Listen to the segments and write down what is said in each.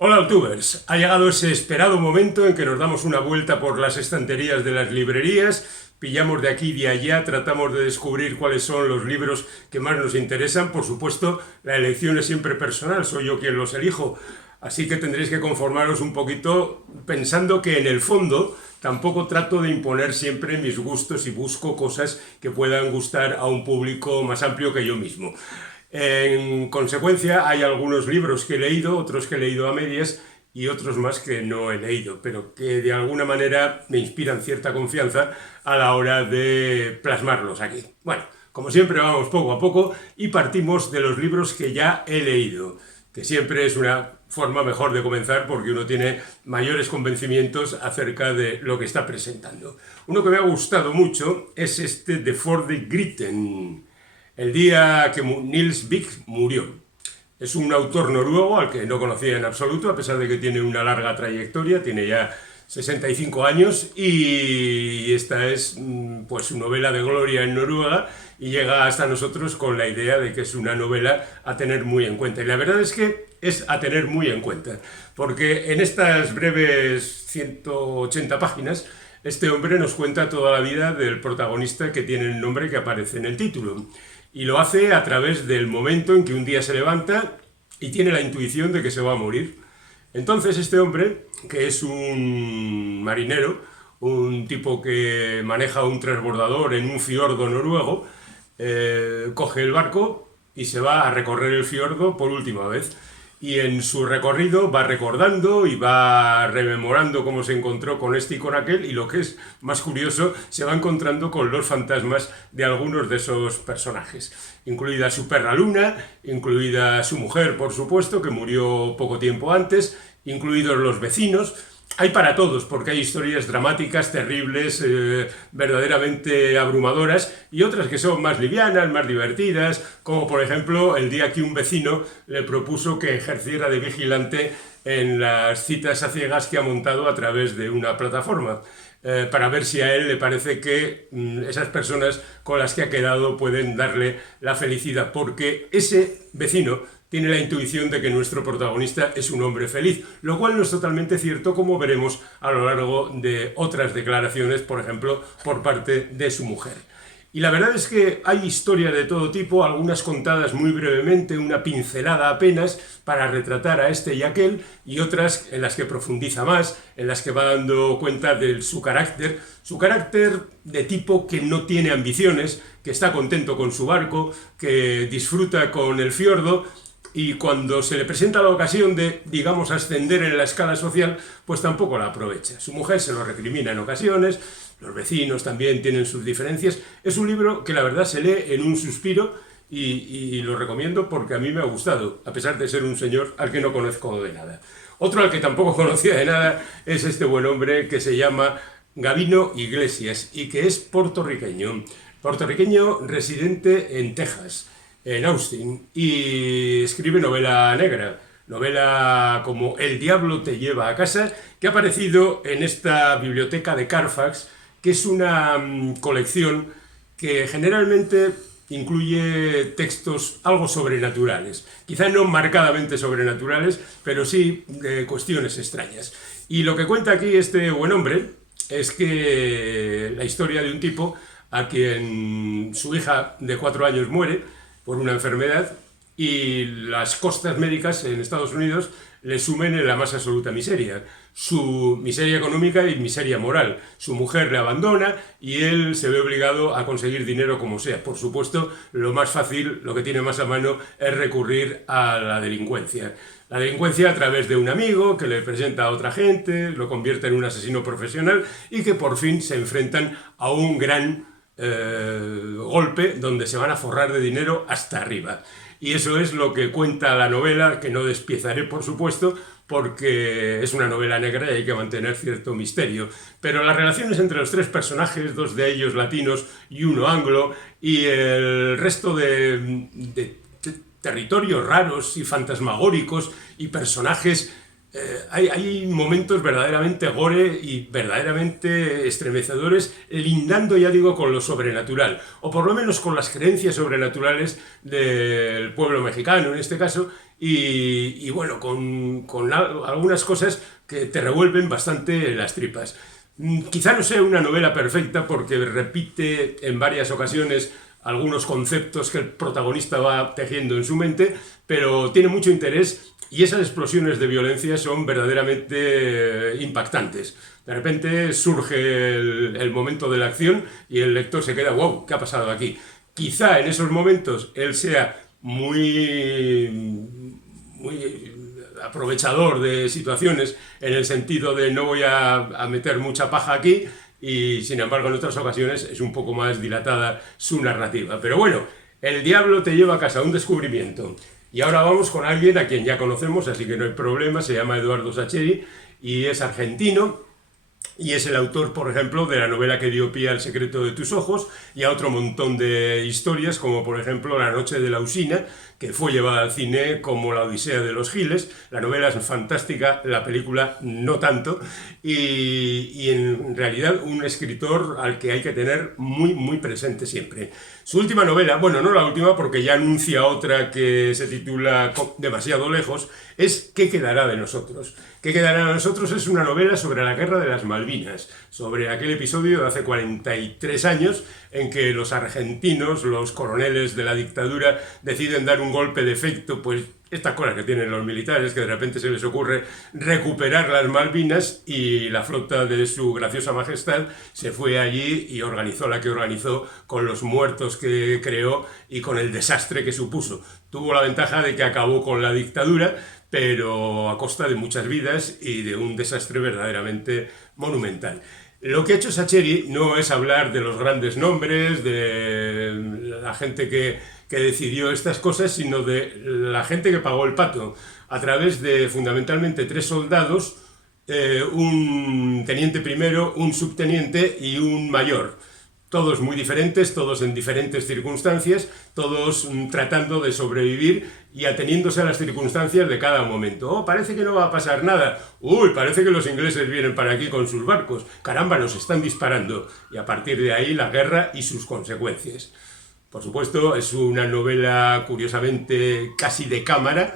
Hola Altubers, ha llegado ese esperado momento en que nos damos una vuelta por las estanterías de las librerías, pillamos de aquí y de allá, tratamos de descubrir cuáles son los libros que más nos interesan. Por supuesto, la elección es siempre personal, soy yo quien los elijo, así que tendréis que conformaros un poquito pensando que en el fondo tampoco trato de imponer siempre mis gustos y busco cosas que puedan gustar a un público más amplio que yo mismo. En consecuencia, hay algunos libros que he leído, otros que he leído a medias y otros más que no he leído, pero que de alguna manera me inspiran cierta confianza a la hora de plasmarlos aquí. Bueno, como siempre vamos poco a poco y partimos de los libros que ya he leído, que siempre es una forma mejor de comenzar porque uno tiene mayores convencimientos acerca de lo que está presentando. Uno que me ha gustado mucho es este de Forde Gritten, el día que Niels Bick murió. Es un autor noruego al que no conocía en absoluto, a pesar de que tiene una larga trayectoria, tiene ya 65 años y esta es pues su novela de gloria en Noruega y llega hasta nosotros con la idea de que es una novela a tener muy en cuenta. Y la verdad es que es a tener muy en cuenta, porque en estas breves 180 páginas este hombre nos cuenta toda la vida del protagonista que tiene el nombre que aparece en el título. Y lo hace a través del momento en que un día se levanta y tiene la intuición de que se va a morir. Entonces este hombre, que es un marinero, un tipo que maneja un transbordador en un fiordo noruego, coge el barco y se va a recorrer el fiordo por última vez. Y en su recorrido va recordando y va rememorando cómo se encontró con este y con aquel, y lo que es más curioso, se va encontrando con los fantasmas de algunos de esos personajes, incluida su perra Luna, incluida su mujer, por supuesto, que murió poco tiempo antes, incluidos los vecinos. Hay para todos, porque hay historias dramáticas, terribles, verdaderamente abrumadoras, y otras que son más livianas, más divertidas, como por ejemplo el día que un vecino le propuso que ejerciera de vigilante en las citas a ciegas que ha montado a través de una plataforma, para ver si a él le parece que esas personas con las que ha quedado pueden darle la felicidad, porque ese vecino tiene la intuición de que nuestro protagonista es un hombre feliz, lo cual no es totalmente cierto, como veremos a lo largo de otras declaraciones, por ejemplo, por parte de su mujer. Y la verdad es que hay historias de todo tipo, algunas contadas muy brevemente, una pincelada apenas para retratar a este y aquel, y otras en las que profundiza más, en las que va dando cuenta de su carácter de tipo que no tiene ambiciones, que está contento con su barco, que disfruta con el fiordo, y cuando se le presenta la ocasión de, digamos, ascender en la escala social, pues tampoco la aprovecha. Su mujer se lo recrimina en ocasiones, los vecinos también tienen sus diferencias. Es un libro que la verdad se lee en un suspiro y lo recomiendo porque a mí me ha gustado, a pesar de ser un señor al que no conozco de nada. Otro al que tampoco conocía de nada es este buen hombre que se llama Gabino Iglesias y que es puertorriqueño residente en Texas, en Austin, y escribe novela negra, novela como El diablo te lleva a casa, que ha aparecido en esta biblioteca de Carfax, que es una colección que generalmente incluye textos algo sobrenaturales, quizá no marcadamente sobrenaturales, pero sí cuestiones extrañas. Y lo que cuenta aquí este buen hombre es que la historia de un tipo a quien su hija de 4 años muere por una enfermedad y las costas médicas en Estados Unidos le sumen en la más absoluta miseria. Su miseria económica y miseria moral. Su mujer le abandona y él se ve obligado a conseguir dinero como sea. Por supuesto, lo más fácil, lo que tiene más a mano, es recurrir a la delincuencia. La delincuencia a través de un amigo que le presenta a otra gente, lo convierte en un asesino profesional y que por fin se enfrentan a un gran golpe donde se van a forrar de dinero hasta arriba. Y eso es lo que cuenta la novela, que no despiezaré, por supuesto, porque es una novela negra y hay que mantener cierto misterio. Pero las relaciones entre los 3 personajes, 2 de ellos latinos y 1 anglo, y el resto de territorios raros y fantasmagóricos y personajes, hay momentos verdaderamente gore y verdaderamente estremecedores, lindando, ya digo, con lo sobrenatural, o por lo menos con las creencias sobrenaturales del pueblo mexicano, en este caso, y bueno, con algunas cosas que te revuelven bastante las tripas. Quizá no sea una novela perfecta porque repite en varias ocasiones algunos conceptos que el protagonista va tejiendo en su mente, pero tiene mucho interés y esas explosiones de violencia son verdaderamente impactantes. De repente surge el momento de la acción y el lector se queda, wow, ¿qué ha pasado aquí? Quizá en esos momentos él sea muy aprovechador de situaciones en el sentido de no voy a meter mucha paja aquí, y sin embargo en otras ocasiones es un poco más dilatada su narrativa. Pero bueno, el diablo te lleva a casa, un descubrimiento. Y ahora vamos con alguien a quien ya conocemos, así que no hay problema, se llama Eduardo Sacheri y es argentino. Y es el autor, por ejemplo, de la novela que dio pie al secreto de tus ojos y a otro montón de historias, como por ejemplo La noche de la usina, que fue llevada al cine como La odisea de los giles. La novela es fantástica, la película no tanto, y en realidad un escritor al que hay que tener muy presente siempre. Su última novela, bueno, no la última porque ya anuncia otra que se titula Demasiado lejos, es ¿Qué quedará de nosotros? ¿Qué quedará de nosotros? Es una novela sobre la guerra de las Malvinas, sobre aquel episodio de hace 43 años en que los argentinos, los coroneles de la dictadura, deciden dar un golpe de efecto, pues estas cosas que tienen los militares, que de repente se les ocurre recuperar las Malvinas, y la flota de su graciosa majestad se fue allí y organizó la que organizó, con los muertos que creó y con el desastre que supuso. Tuvo la ventaja de que acabó con la dictadura, pero a costa de muchas vidas y de un desastre verdaderamente monumental. Lo que ha hecho Sacheri no es hablar de los grandes nombres, de la gente que decidió estas cosas, sino de la gente que pagó el pato, a través de fundamentalmente 3 soldados, un teniente primero, un subteniente y un mayor. Todos muy diferentes, todos en diferentes circunstancias, todos tratando de sobrevivir y ateniéndose a las circunstancias de cada momento. Oh, parece que no va a pasar nada. Uy, parece que los ingleses vienen para aquí con sus barcos. Caramba, nos están disparando. Y a partir de ahí la guerra y sus consecuencias. Por supuesto, es una novela curiosamente casi de cámara,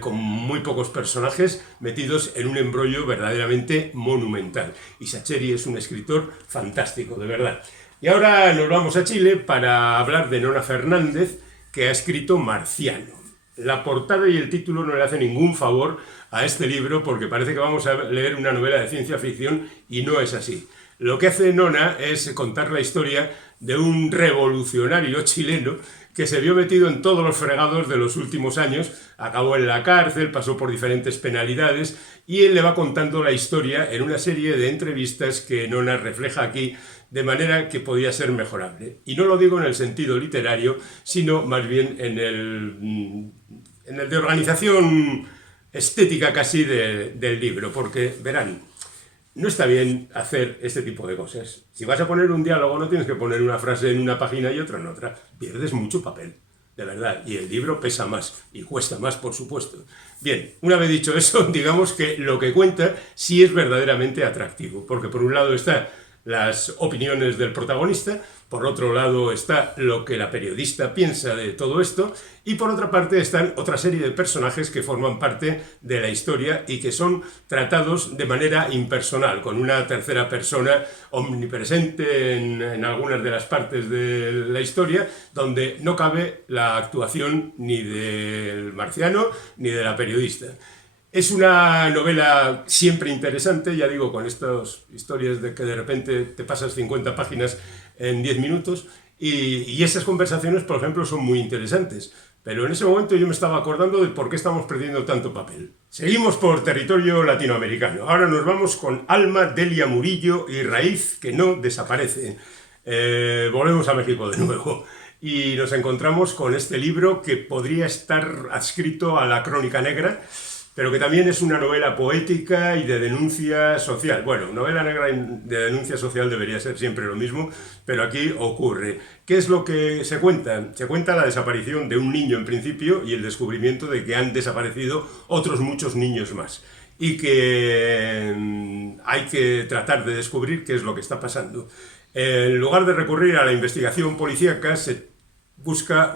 con muy pocos personajes metidos en un embrollo verdaderamente monumental. Y Sacheri es un escritor fantástico, de verdad. Y ahora nos vamos a Chile para hablar de Nona Fernández, que ha escrito Marciano. La portada y el título no le hacen ningún favor a este libro porque parece que vamos a leer una novela de ciencia ficción y no es así. Lo que hace Nona es contar la historia de un revolucionario chileno que se vio metido en todos los fregados de los últimos años, acabó en la cárcel, pasó por diferentes penalidades, y él le va contando la historia en una serie de entrevistas que Nona refleja aquí de manera que podía ser mejorable. Y no lo digo en el sentido literario, sino más bien en el de organización estética casi del libro, porque verán, no está bien hacer este tipo de cosas. Si vas a poner un diálogo, no tienes que poner una frase en una página y otra en otra. Pierdes mucho papel, de verdad. Y el libro pesa más y cuesta más, por supuesto. Bien, una vez dicho eso, digamos que lo que cuenta sí es verdaderamente atractivo. Porque por un lado está las opiniones del protagonista, por otro lado está lo que la periodista piensa de todo esto, y por otra parte están otra serie de personajes que forman parte de la historia y que son tratados de manera impersonal, con una tercera persona omnipresente en algunas de las partes de la historia, donde no cabe la actuación ni del marciano ni de la periodista. Es una novela siempre interesante, ya digo, con estas historias de que de repente te pasas 50 páginas en 10 minutos, y esas conversaciones, por ejemplo, son muy interesantes. Pero en ese momento yo me estaba acordando de por qué estamos perdiendo tanto papel. Seguimos por territorio latinoamericano. Ahora nos vamos con Alma, Delia Murillo y Raíz que no desaparece. Volvemos a México de nuevo. Y nos encontramos con este libro que podría estar adscrito a la Crónica Negra, pero que también es una novela poética y de denuncia social. Bueno, novela negra de denuncia social debería ser siempre lo mismo, pero aquí ocurre. ¿Qué es lo que se cuenta? Se cuenta la desaparición de un niño en principio y el descubrimiento de que han desaparecido otros muchos niños más. Y que hay que tratar de descubrir qué es lo que está pasando. En lugar de recurrir a la investigación policíaca, se busca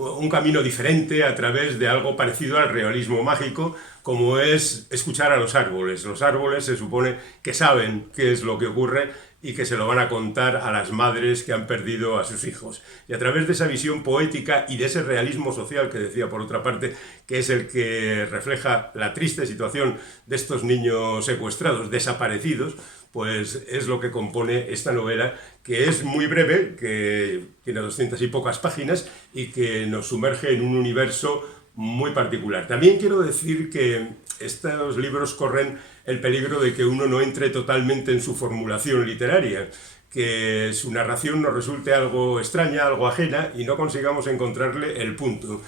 un camino diferente a través de algo parecido al realismo mágico, como es escuchar a los árboles. Los árboles se supone que saben qué es lo que ocurre y que se lo van a contar a las madres que han perdido a sus hijos. Y a través de esa visión poética y de ese realismo social que decía por otra parte, que es el que refleja la triste situación de estos niños secuestrados, desaparecidos, pues es lo que compone esta novela, que es muy breve, que tiene 200 y pocas páginas y que nos sumerge en un universo muy particular. También quiero decir que estos libros corren el peligro de que uno no entre totalmente en su formulación literaria, que su narración nos resulte algo extraña, algo ajena y no consigamos encontrarle el punto.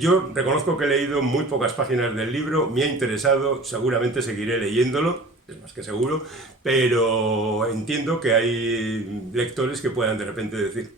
Yo reconozco que he leído muy pocas páginas del libro, me ha interesado, seguramente seguiré leyéndolo, es más que seguro, pero entiendo que hay lectores que puedan de repente decir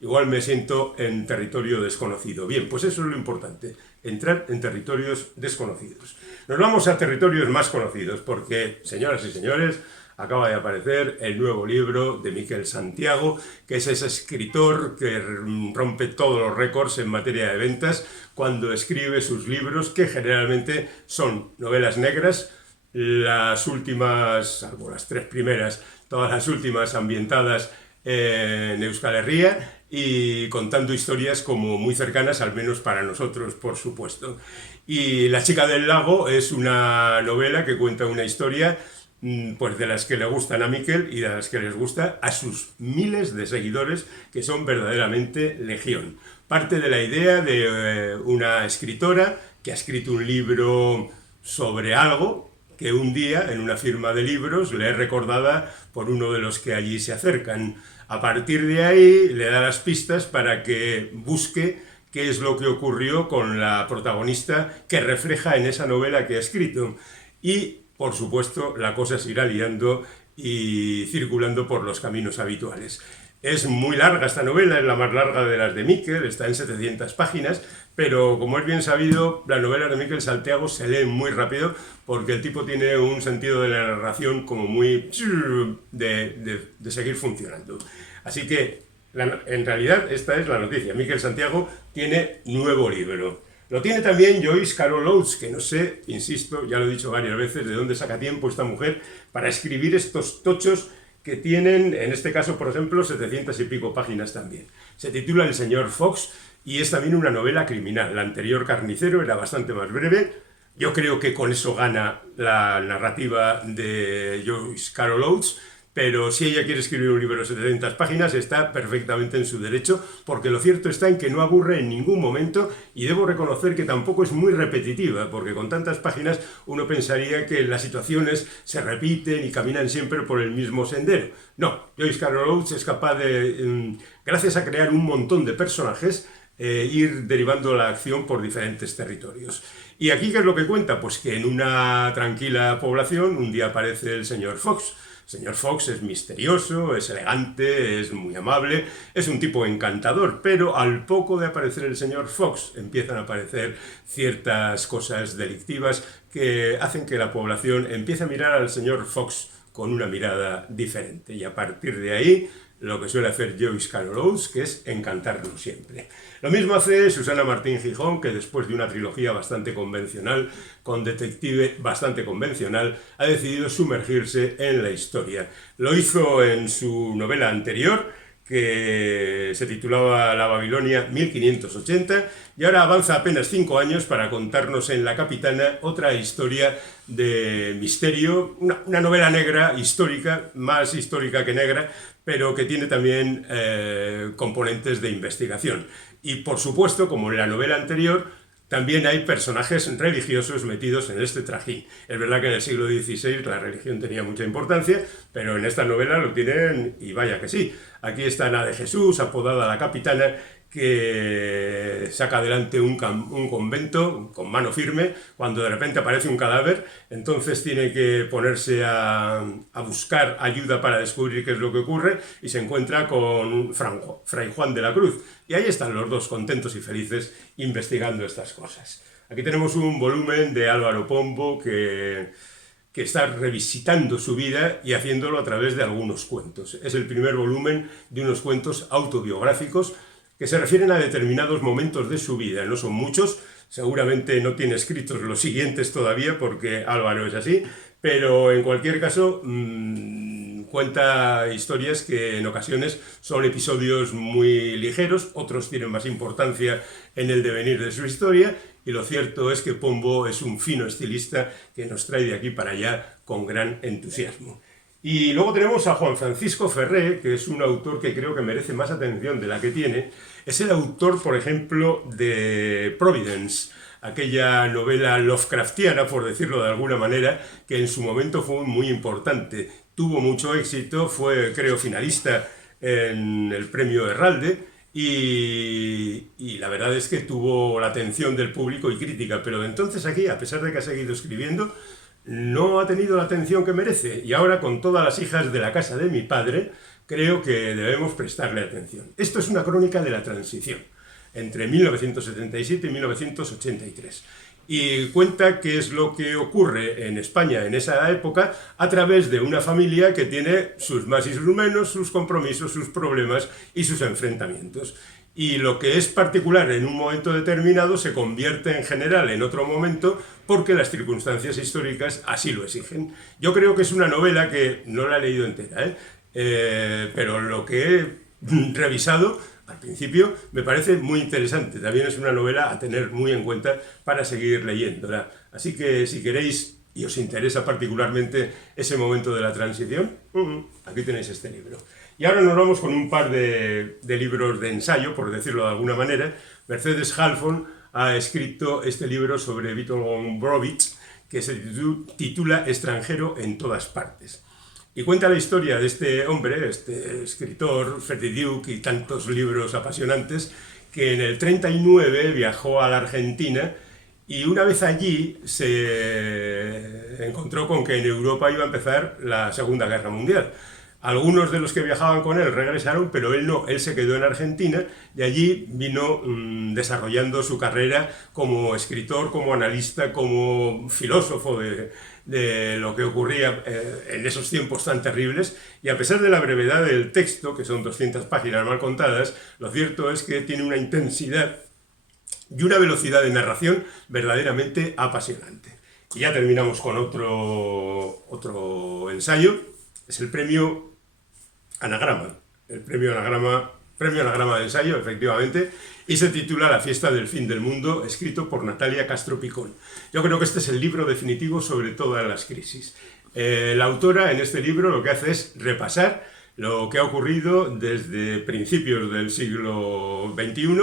igual me siento en territorio desconocido. Bien, pues eso es lo importante, entrar en territorios desconocidos. Nos vamos a territorios más conocidos porque, señoras y señores, acaba de aparecer el nuevo libro de Miquel Santiago, que es ese escritor que rompe todos los récords en materia de ventas cuando escribe sus libros, que generalmente son novelas negras, las últimas, salvo las 3 primeras, todas las últimas ambientadas en Euskal Herria y contando historias como muy cercanas, al menos para nosotros, por supuesto. Y La chica del lago es una novela que cuenta una historia pues de las que le gustan a Miquel y de las que les gusta a sus miles de seguidores, que son verdaderamente legión. Parte de la idea de una escritora que ha escrito un libro sobre algo que un día en una firma de libros le es recordada por uno de los que allí se acercan. A partir de ahí le da las pistas para que busque qué es lo que ocurrió con la protagonista que refleja en esa novela que ha escrito. Y, por supuesto, la cosa se irá liando y circulando por los caminos habituales. Es muy larga esta novela, es la más larga de las de Miquel, está en 700 páginas, pero como es bien sabido, las novelas de Miquel Santiago se leen muy rápido porque el tipo tiene un sentido de la narración como muy de seguir funcionando. Así que, en realidad, esta es la noticia. Miquel Santiago tiene nuevo libro. Lo tiene también Joyce Carol Oates, que no sé, insisto, ya lo he dicho varias veces, de dónde saca tiempo esta mujer para escribir estos tochos que tienen, en este caso, por ejemplo, 700 y pico páginas también. Se titula El señor Fox y es también una novela criminal. La anterior, Carnicero, era bastante más breve. Yo creo que con eso gana la narrativa de Joyce Carol Oates, pero si ella quiere escribir un libro de 700 páginas está perfectamente en su derecho, porque lo cierto está en que no aburre en ningún momento y debo reconocer que tampoco es muy repetitiva, porque con tantas páginas uno pensaría que las situaciones se repiten y caminan siempre por el mismo sendero. No, Joyce Carol Oates es capaz de, gracias a crear un montón de personajes, ir derivando la acción por diferentes territorios. ¿Y aquí qué es lo que cuenta? Pues que en una tranquila población un día aparece el señor Fox. El señor Fox es misterioso, es elegante, es muy amable, es un tipo encantador, pero al poco de aparecer el señor Fox empiezan a aparecer ciertas cosas delictivas que hacen que la población empiece a mirar al señor Fox con una mirada diferente. Y a partir de ahí, lo que suele hacer Joyce Carol Oates, que es encantarnos siempre. Lo mismo hace Susana Martín Gijón, que después de una trilogía bastante convencional, con detective bastante convencional, ha decidido sumergirse en la historia. Lo hizo en su novela anterior, que se titulaba La Babilonia 1580, y ahora avanza apenas 5 años para contarnos en La Capitana otra historia de misterio, una novela negra histórica, más histórica que negra, pero que tiene también componentes de investigación. Y por supuesto, como en la novela anterior, también hay personajes religiosos metidos en este trajín. Es verdad que en el siglo XVI la religión tenía mucha importancia, pero en esta novela lo tienen, y vaya que sí. Aquí está Ana de Jesús, apodada La Capitana, que saca adelante un convento con mano firme cuando de repente aparece un cadáver, entonces tiene que ponerse a buscar ayuda para descubrir qué es lo que ocurre y se encuentra con Fray Juan de la Cruz. Y ahí están los dos contentos y felices investigando estas cosas. Aquí tenemos un volumen de Álvaro Pombo que está revisitando su vida y haciéndolo a través de algunos cuentos. Es el primer volumen de unos cuentos autobiográficos que se refieren a determinados momentos de su vida. No son muchos, seguramente no tiene escritos los siguientes todavía porque Álvaro es así, pero en cualquier caso cuenta historias que en ocasiones son episodios muy ligeros, otros tienen más importancia en el devenir de su historia, y lo cierto es que Pombo es un fino estilista que nos trae de aquí para allá con gran entusiasmo. Y luego tenemos a Juan Francisco Ferré, que es un autor que creo que merece más atención de la que tiene. Es el autor, por ejemplo, de Providence, aquella novela Lovecraftiana, por decirlo de alguna manera, que en su momento fue muy importante. Tuvo mucho éxito, fue, creo, finalista en el premio Herralde, y la verdad es que tuvo la atención del público y crítica, pero de entonces aquí, a pesar de que ha seguido escribiendo, no ha tenido la atención que merece, y ahora con todas las hijas de la casa de mi padre, creo que debemos prestarle atención. Esto es una crónica de la transición, entre 1977 y 1983. Y cuenta qué es lo que ocurre en España en esa época a través de una familia que tiene sus más y sus menos, sus compromisos, sus problemas y sus enfrentamientos. Y lo que es particular en un momento determinado se convierte en general en otro momento porque las circunstancias históricas así lo exigen. Yo creo que es una novela que no la he leído entera, pero lo que he revisado al principio me parece muy interesante. También es una novela a tener muy en cuenta para seguir leyéndola. Así que si queréis y os interesa particularmente ese momento de la transición, aquí tenéis este libro. Y ahora nos vamos con un par de libros de ensayo, por decirlo de alguna manera. Mercedes Halfon ha escrito este libro sobre Vítor Gombrowicz, que se titula Extranjero en todas partes. Y cuenta la historia de este hombre, este escritor, Freddie Duke y tantos libros apasionantes, que en el 39 viajó a la Argentina y una vez allí se encontró con que en Europa iba a empezar la Segunda Guerra Mundial. Algunos de los que viajaban con él regresaron, pero él no, él se quedó en Argentina y allí vino desarrollando su carrera como escritor, como analista, como filósofo de lo que ocurría en esos tiempos tan terribles, y a pesar de la brevedad del texto, que son 200 páginas mal contadas, lo cierto es que tiene una intensidad y una velocidad de narración verdaderamente apasionante. Y ya terminamos con otro ensayo, es el premio Anagrama, premio Anagrama de ensayo, efectivamente, y se titula La fiesta del fin del mundo, escrito por Natalia Castro Picón. Yo creo que este es el libro definitivo sobre todas las crisis. La autora en este libro lo que hace es repasar lo que ha ocurrido desde principios del siglo XXI,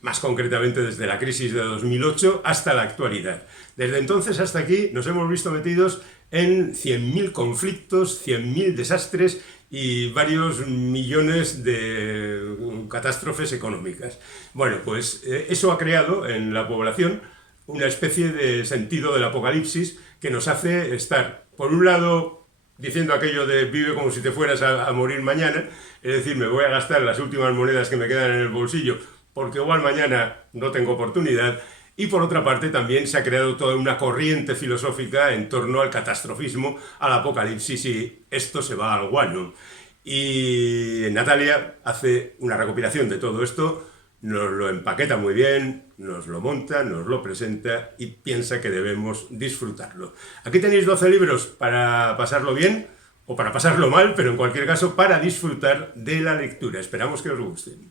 más concretamente desde la crisis de 2008 hasta la actualidad. Desde entonces hasta aquí nos hemos visto metidos en 100.000 conflictos, 100.000 desastres y varios millones de catástrofes económicas. Bueno, pues eso ha creado en la población una especie de sentido del apocalipsis que nos hace estar, por un lado, diciendo aquello de vive como si te fueras a morir mañana, es decir, me voy a gastar las últimas monedas que me quedan en el bolsillo porque igual mañana no tengo oportunidad. Y por otra parte también se ha creado toda una corriente filosófica en torno al catastrofismo, al apocalipsis, y esto se va al guano. Y Natalia hace una recopilación de todo esto, nos lo empaqueta muy bien, nos lo monta, nos lo presenta y piensa que debemos disfrutarlo. Aquí tenéis 12 libros para pasarlo bien o para pasarlo mal, pero en cualquier caso para disfrutar de la lectura. Esperamos que os gusten.